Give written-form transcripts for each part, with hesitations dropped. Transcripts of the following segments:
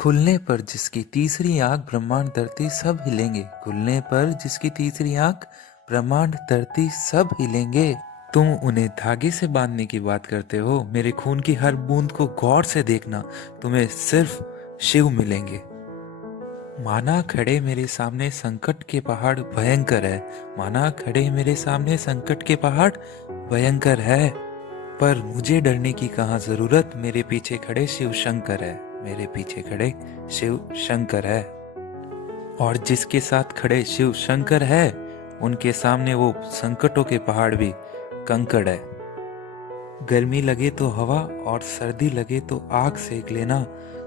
खुलने पर जिसकी तीसरी आंख ब्रह्मांड धरती सब हिलेंगे। खुलने पर जिसकी तीसरी आंख ब्रह्मांड धरती सब हिलेंगे। तुम उन्हें धागे से बांधने की बात करते हो। मेरे खून की हर बूंद को गौर से देखना, तुम्हें सिर्फ शिव मिलेंगे। माना खड़े मेरे सामने संकट के पहाड़ भयंकर है। माना खड़े मेरे सामने संकट के पहाड़ भयंकर है, पर मुझे डरने की कहाँ जरूरत। मेरे पीछे खड़े शिव शंकर है। मेरे पीछे खड़े शिव शंकर है। और जिसके साथ खड़े शिव शंकर है, उनके सामने वो संकटों के पहाड़ भी कंकड़ है। गर्मी लगे तो हवा और सर्दी लगे तो आग सेक लेना।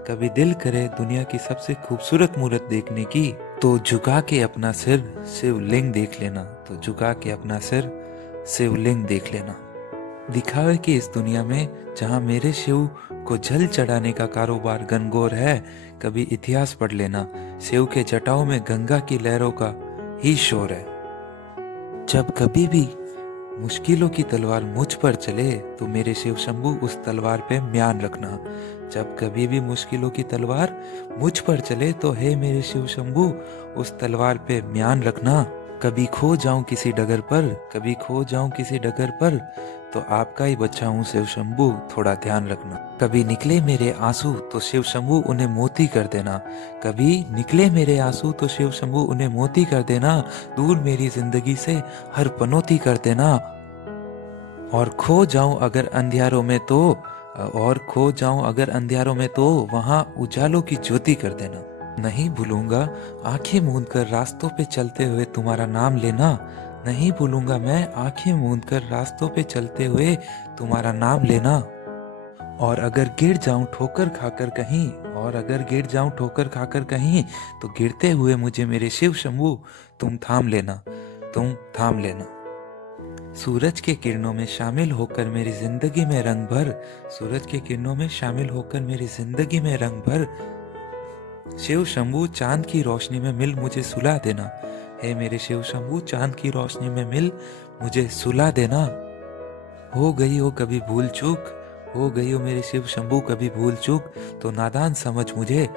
कभी दिल करे दुनिया की सबसे खूबसूरत मूरत देखने की, तो झुका के अपना सिर शिवलिंग देख लेना। तो झुका के अपना सिर शिवलिंग देख लेना। दिखावे की इस दुनिया में जहां मेरे शिव को जल चढ़ाने का कारोबार गनगोर है, कभी इतिहास पढ़ लेना। शिव के जटाओं में गंगा की लहरों का ही शोर है। जब कभी भी मुश्किलों की तलवार मुझ पर चले, तो मेरे शिव शंभू उस तलवार पे म्यान रखना। जब कभी भी मुश्किलों की तलवार मुझ पर चले, तो हे मेरे शिव शंभू उस तलवार पे म्यान रखना। कभी खो जाऊं किसी डगर पर, कभी खो जाऊं किसी डगर पर, तो आपका ही बच्चा हूँ शिव शंभू, थोड़ा ध्यान रखना। कभी निकले मेरे आंसू तो शिव शंभू उन्हें मोती कर देना। कभी निकले मेरे आंसू तो शिव शंभू उन्हें मोती कर देना। दूर मेरी जिंदगी से हर पनौती कर देना। और खो जाऊं अगर अंधियारों में तो और खो जाऊं अगर अंधियारों में तो वहां उजालों की ज्योति कर देना। नहीं भूलूंगा आंखें मूंद कर रास्तों पे चलते हुए तुम्हारा नाम लेना। नहीं भूलूंगा मैं आंखें मूंद कर रास्तों पे चलते हुए तुम्हारा नाम लेना। और अगर गिर जाऊं ठोकर खाकर कहीं, और अगर गिर जाऊं ठोकर खाकर कहीं, तो गिरते हुए मुझे मेरे शिव शंभू तुम थाम लेना। तुम थाम लेना। सूरज के किरणों में शामिल होकर मेरी जिंदगी में रंग भर। सूरज के किरणों में शामिल होकर मेरी जिंदगी में रंग भर। शिव शंभू चांद की रोशनी में मिल मुझे सुला देना। हे मेरे शिव शंभू चांद की रोशनी में मिल मुझे सुला देना। हो गई हो कभी भूल चूक, हो गई हो मेरे शिव शंभू कभी भूल चूक, तो नादान समझ मुझे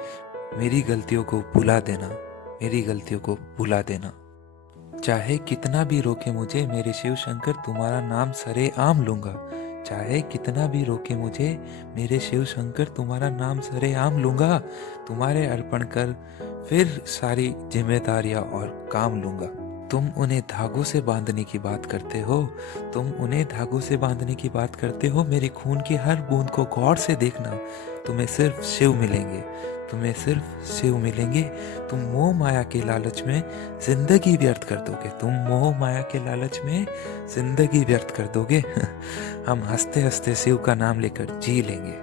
मेरी गलतियों को भुला देना। मेरी गलतियों को भुला देना। चाहे कितना भी रोके मुझे मेरे शिव शंकर तुम्हारा नाम सरे आम लूंगा। चाहे कितना भी रोके मुझे मेरे शिव शंकर तुम्हारा नाम सरे आम लूंगा। तुम्हारे अर्पण कर फिर सारी जिम्मेदारियां और काम लूंगा। तुम उन्हें धागों से बांधने की बात करते हो। तुम उन्हें धागों से बांधने की बात करते हो। मेरे खून की हर बूंद को गौर से देखना, तुम्हें सिर्फ शिव मिलेंगे। तुम्हें सिर्फ शिव मिलेंगे। तुम मोह माया के लालच में जिंदगी व्यर्थ कर दोगे। तुम मोह माया के लालच में जिंदगी व्यर्थ कर दोगे। हम हंसते हंसते शिव का नाम लेकर जी लेंगे।